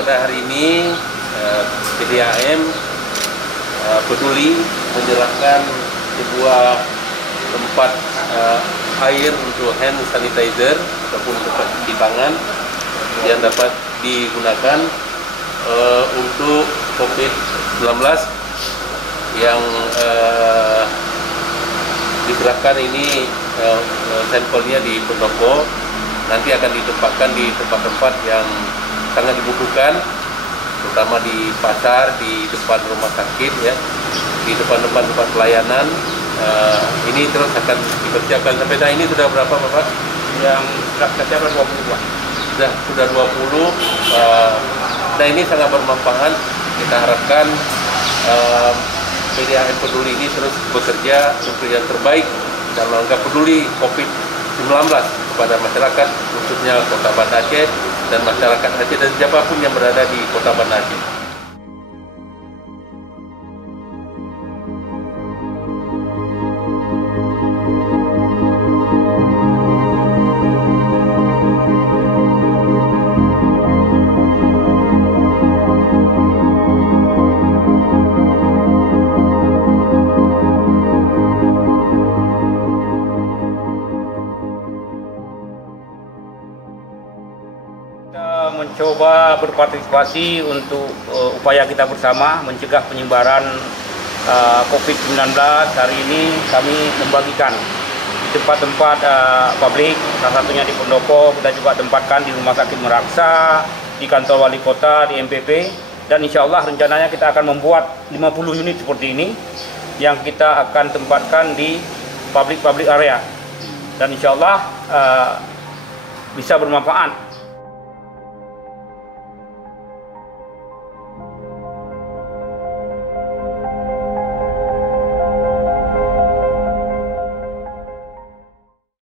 pada hari ini PDAM peduli menyerahkan sebuah tempat air untuk hand sanitizer ataupun tempat cuci tangan yang dapat digunakan untuk COVID-19 yang diserahkan ini sampelnya di pendopo, nanti akan ditempatkan di tempat-tempat yang sangat dibutuhkan, terutama di pasar, di depan rumah sakit, ya, di depan-depan tempat pelayanan. Ini terus akan dipersiapkan. Sampai saat ini sudah berapa, Bapak? Yang sudah kita siapkan 20 buah. Sudah 20. Nah, ini sangat bermanfaat. Kita harapkan PDAM peduli ini terus bekerja untuk yang terbaik dalam rangka peduli COVID-19 kepada masyarakat, khususnya Kota Banda Aceh dan masyarakat Aceh dan siapapun yang berada di Kota Banda Aceh. Kita mencoba berpartisipasi untuk upaya kita bersama mencegah penyebaran COVID-19. Hari ini kami membagikan di tempat-tempat publik, salah satunya di Pendopo, kita juga tempatkan di Rumah Sakit Meraksa, di kantor wali kota, di MPP, dan insya Allah rencananya kita akan membuat 50 unit seperti ini yang kita akan tempatkan di public area, dan insya Allah bisa bermanfaat